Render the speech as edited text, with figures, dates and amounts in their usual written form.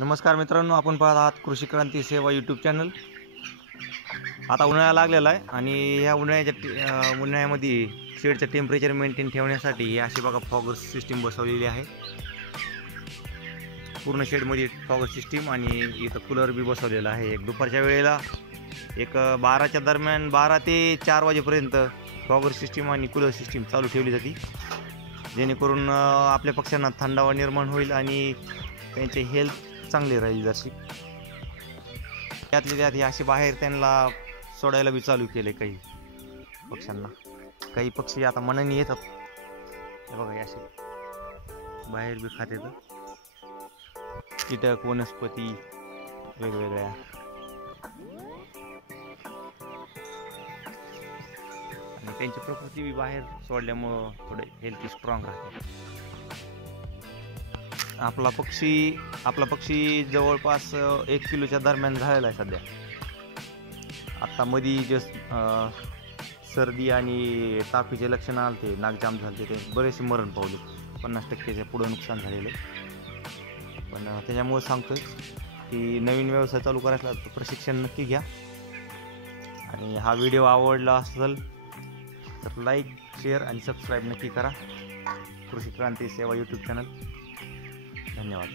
नमस्कार मित्रांनो, आपण पाहत आहात कृषी क्रांती सेवा यूट्यूब चॅनल। आता उन्हाळा लागलेला आहे आणि या उन्हाळ्यामध्ये शेडचं टेम्परेचर मेंटेन ठेवण्यासाठी अशी बघा फॉगर सिस्टीम बसवलेली आहे। पूर्ण शेडमध्ये फॉगर सिस्टीम आणि इथं कूलर बी बसवलेला आहे। एक दुपारच्या वेळेला 12च्या दरम्यान 12 ते 4 वाजेपर्यंत फॉगर सिस्टीम आणि कूलर सिस्टीम चालू ठेवली जाते, जेणेकरून आपल्या पक्ष्यांना थंडावा निर्माण होईल आणि त्यांचे हेल्थ चांगले राहील। जशी त्यातले त्यात हे असे बाहेर त्यांना सोडायला बी चालू केले काही पक्ष्यांना। काही पक्षी आता मनाने येतात, हे बघा हे असे बाहेर बी खात येतात कीटक वनस्पती वेगवेगळ्या। आणि त्यांची प्रकृती बी बाहेर सोडल्यामुळं थोडे हेल्थ स्ट्रॉंग राहते। आपला पक्षी जवळपास 1 किलोच्या दरम्यान झालेला आहे सध्या। आता मध्ये जस्ट सर्दी आणि तापीचे लक्षण आले, नाकजाम झाले, ते बरेचसे मरण पावले, 50%च्या पुढे नुकसान झालेलं। पण त्याच्यामुळे सांगतोय की नवीन व्यवसाय चालू करायचा तर प्रशिक्षण नक्की घ्या। आणि हा व्हिडिओ आवडला असेल तर लाईक, शेअर आणि सबस्क्राईब नक्की करा कृषी क्रांती सेवा यूट्यूब चॅनल। धन्यवाद।